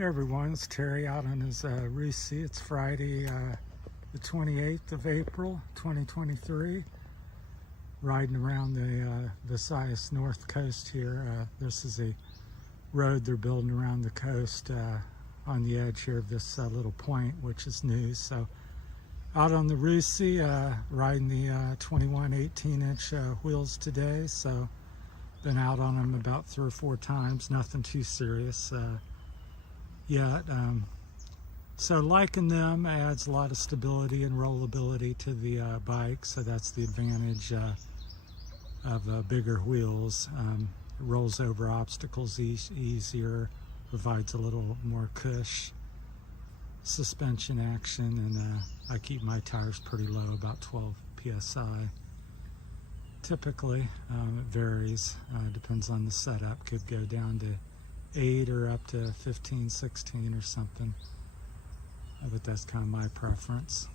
Hey everyone, it's Terry out on his Rusi. It's Friday, the 28th of April, 2023. Riding around the Visayas North Coast here. This is a road they're building around the coast on the edge here of this little point, which is new. So out on the Rusi, riding the 21 18-inch wheels today. So been out on them about 3 or 4 times, nothing too serious yet. So liking them adds a lot of stability and rollability to the bike, so that's the advantage of bigger wheels. It rolls over obstacles easier, provides a little more cush suspension action, and I keep my tires pretty low, about 12 psi. Typically, it varies, depends on the setup, could go down to 8 or up to 15, 16 or something. But that's kind of my preference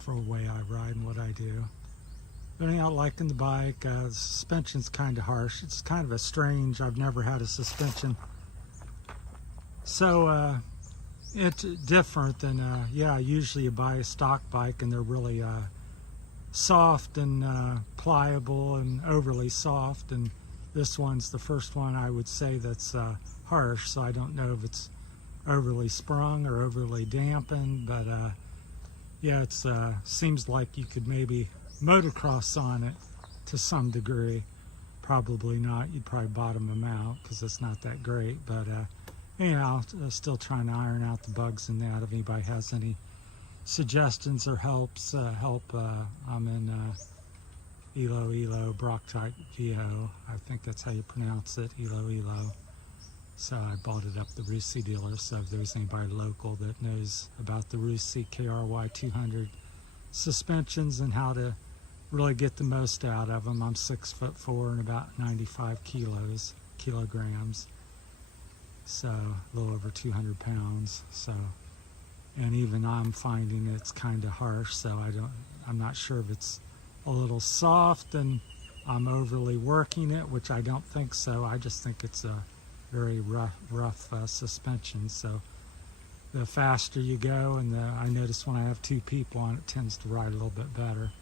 for the way I ride and what I do. But anyhow, liking the bike. The suspension's kind of harsh. It's kind of a strange, I've never had a suspension. So it's different than, usually you buy a stock bike and they're really soft and pliable and overly soft, and this one's the first one I would say that's harsh, so I don't know if it's overly sprung or overly dampened, but yeah, it seems like you could maybe motocross on it to some degree. Probably not. You'd probably bottom them out because it's not that great, but anyhow, still trying to iron out the bugs in that. If anybody has any suggestions or help, I'm in Iloilo, Barotac, Viejo. I think that's how you pronounce it, Iloilo. So I bought it up the Rusi dealer, so if there's anybody local that knows about the Rusi KRY 200 suspensions and how to really get the most out of them. I'm 6'4" and about 95 kilograms. So a little over 200 pounds. So, and even I'm finding it's kind of harsh, so I'm not sure if it's a little soft and I'm overly working it, which I don't think so. I just think it's a very rough suspension. So the faster you go, and I notice when I have 2 people on, it tends to ride a little bit better.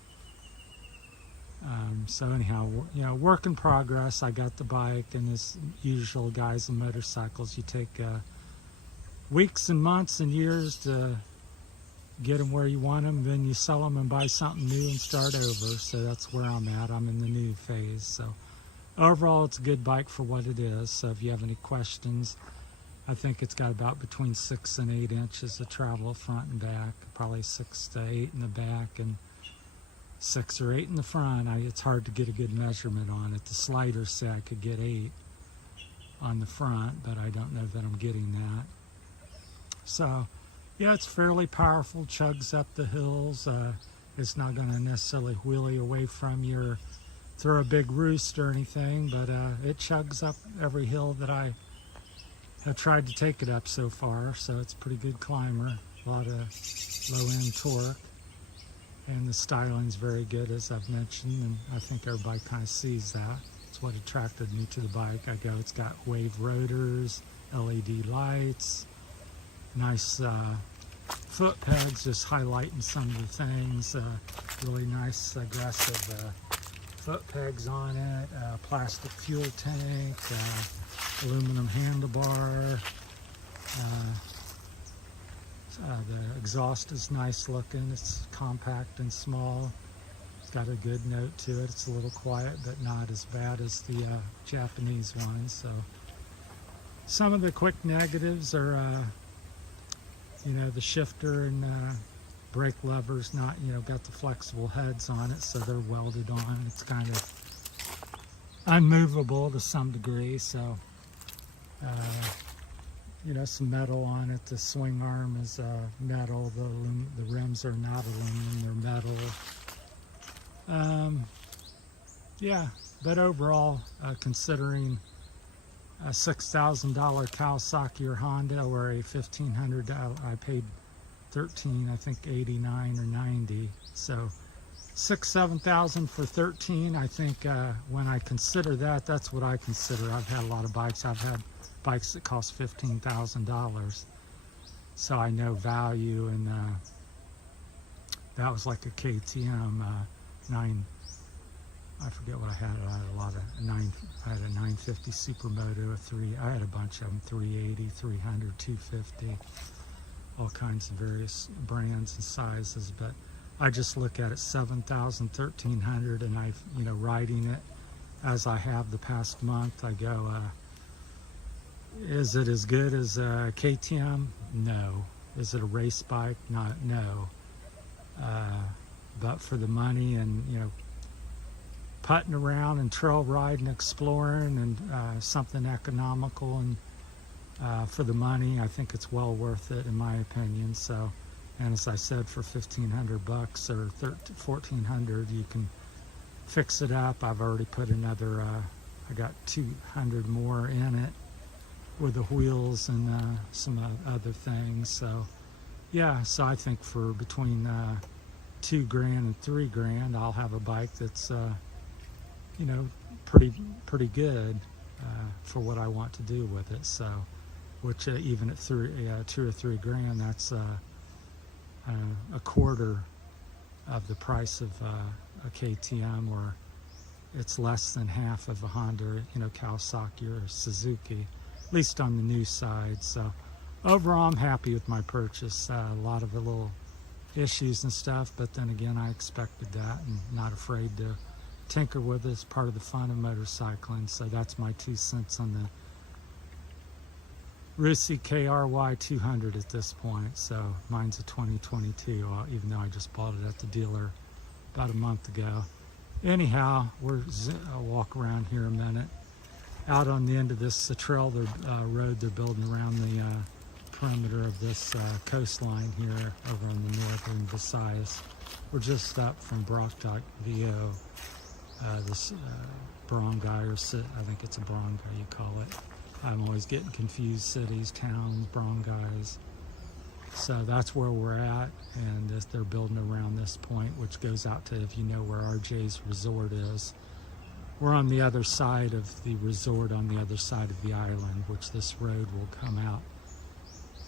So anyhow, work in progress. I got the bike, and as usual, guys and motorcycles, you take weeks and months and years to get them where you want them, then you sell them and buy something new and start over. So that's where I'm at. I'm in the new phase. So overall, it's a good bike for what it is. So if you have any questions, I think it's got about between 6 and 8 inches of travel front and back, probably 6 to 8 in the back and 6 or 8 in the front. It's hard to get a good measurement on it. The sliders say I could get 8 on the front, but I don't know that I'm getting that. So yeah, it's fairly powerful, chugs up the hills. It's not going to necessarily wheelie away from you or throw a big roost or anything, but it chugs up every hill that I have tried to take it up so far. So it's a pretty good climber, a lot of low-end torque, and the styling's very good, as I've mentioned, and I think everybody kind of sees that. It's what attracted me to the bike. It's got wave rotors, LED lights, nice foot pegs, just highlighting some of the things. Really nice aggressive foot pegs on it, plastic fuel tank, aluminum handlebar. The exhaust is nice looking. It's compact and small. It's got a good note to it. It's a little quiet, but not as bad as the Japanese one. So some of the quick negatives are the shifter and brake levers not, got the flexible heads on it, so they're welded on. It's kind of unmovable to some degree, so some metal on it. The swing arm is metal. The rims are not aluminum, they're metal. Yeah, but overall, considering a $6,000 Kawasaki or Honda, or a $1,500, I paid $13, I think 89 or 90. So $6,000-7,000 for 13. I think when I consider that, that's what I consider. I've had a lot of bikes. I've had bikes that cost $15,000. So I know value, and that was like a KTM 9. I forget what I had. I had a lot of I had a 950 Supermoto, I had a bunch of them, 380, 300, 250, all kinds of various brands and sizes. But I just look at it 7,000, 1,300, and I've, riding it as I have the past month, I go, is it as good as a KTM? No. Is it a race bike? No. But for the money and, putting around and trail riding, exploring, and something economical, and for the money, I think it's well worth it in my opinion. So, and as I said, for $1,500 or $1,400, you can fix it up. I've already put another, I got 200 more in it with the wheels and some other things. So yeah, so I think for between $2,000 and $3,000, I'll have a bike that's pretty good for what I want to do with it. So, which even at $2,000 or $3,000, that's a quarter of the price of a KTM, or it's less than half of a Honda, Kawasaki or Suzuki, at least on the new side. So overall, I'm happy with my purchase. A lot of the little issues and stuff, but then again, I expected that, and not afraid to tinker with it. It's part of the fun of motorcycling. So that's my 2 cents on the Rusi KRY 200 at this point. So mine's a 2022, even though I just bought it at the dealer about a month ago. Anyhow, I'll walk around here a minute. Out on the end of this road they're building around the perimeter of this coastline here over on the northern Visayas. We're just up from Barotac, Viejo. This barangay, or I think it's a barangay you call it. I'm always getting confused, cities, towns, barangays. So that's where we're at, and they're building around this point, which goes out to, if you know where RJ's resort is. We're on the other side of the resort, on the other side of the island, which this road will come out,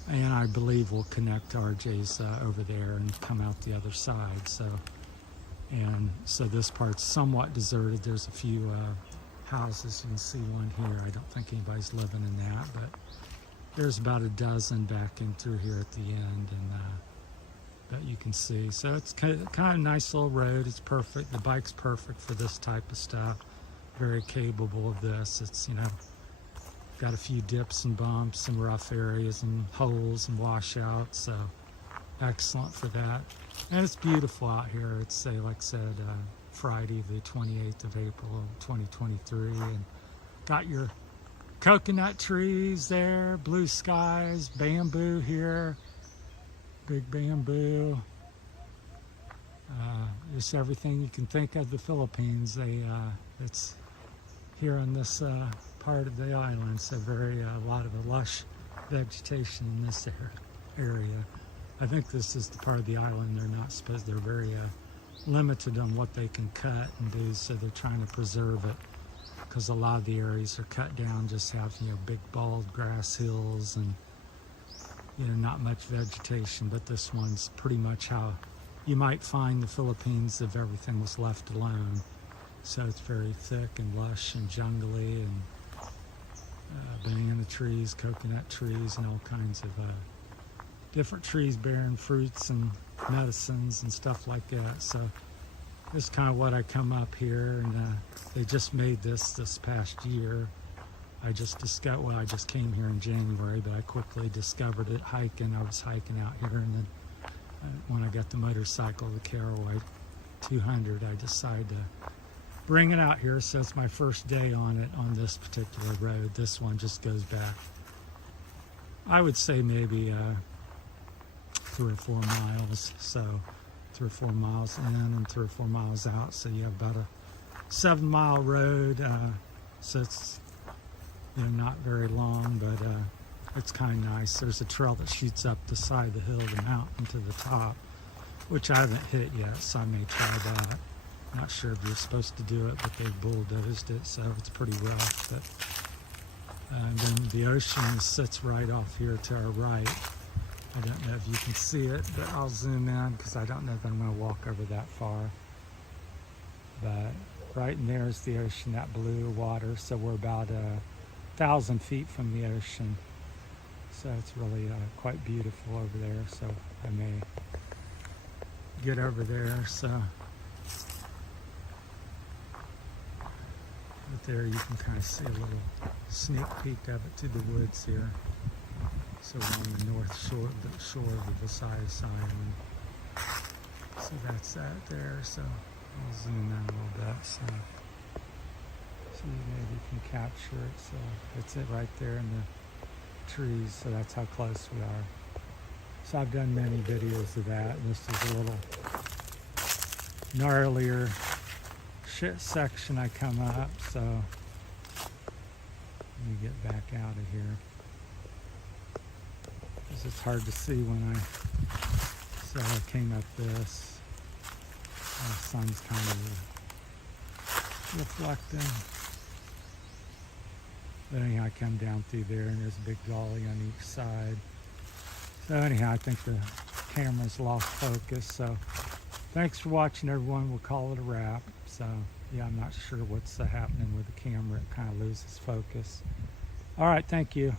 and I believe will connect RJ's over there and come out the other side. So this part's somewhat deserted. There's a few houses. You can see one here. I don't think anybody's living in that, but there's about a dozen back in through here at the end, and that you can see. So it's kind of a nice little road. It's perfect. The bike's perfect for this type of stuff. Very capable of this. It's, got a few dips and bumps and rough areas and holes and washouts. So excellent for that. And it's beautiful out here. It's, like I said, Friday the 28th of April 2023, and got your coconut trees there, blue skies, bamboo here, big bamboo. Just everything you can think of the Philippines. It's here on this part of the island, so a lot of a lush vegetation in this area. I think this is the part of the island they're very limited on what they can cut and do, so they're trying to preserve it, because a lot of the areas are cut down, just have big bald grass hills and not much vegetation. But this one's pretty much how you might find the Philippines if everything was left alone. So it's very thick and lush and jungly, and banana trees, coconut trees, and all kinds of different trees bearing fruits and medicines and stuff like that. So this is kind of what I come up here, and they just made this past year. I just came here in January, but I quickly discovered it hiking. I was hiking out here, and then when I got the motorcycle, the KRY 200, I decided to bring it out here. So it's my first day on it, on this particular road. This one just goes back, I would say maybe 3 or 4 miles. So 3 or 4 miles in and 3 or 4 miles out. So you have about a 7-mile road. So it's not very long, but it's kind of nice. There's a trail that shoots up the side of the hill, the mountain to the top, which I haven't hit yet, so I may try that. Not sure if you're supposed to do it, but they've bulldozed it, so it's pretty rough. But And then the ocean sits right off here to our right. I don't know if you can see it, but I'll zoom in because I don't know if I'm going to walk over that far. But right in there is the ocean, that blue water. So we're about 1,000 feet from the ocean. So it's really quite beautiful over there. So I may get over there. So right there you can kind of see a little sneak peek of it to the woods here. So we're on the north shore, of the Visayas Island. So that's that there. So I'll zoom in a little bit. So maybe you can capture it. So it's it right there in the trees. So that's how close we are. So I've done many videos of that. And this is a little gnarlier section I come up. So let me get back out of here. It's hard to see when so I came up this. The sun's kind of reflecting. But anyhow, I come down through there and there's a big gully on each side. So anyhow, I think the camera's lost focus. So thanks for watching, everyone. We'll call it a wrap. So yeah, I'm not sure what's happening with the camera. It kind of loses focus. All right, thank you.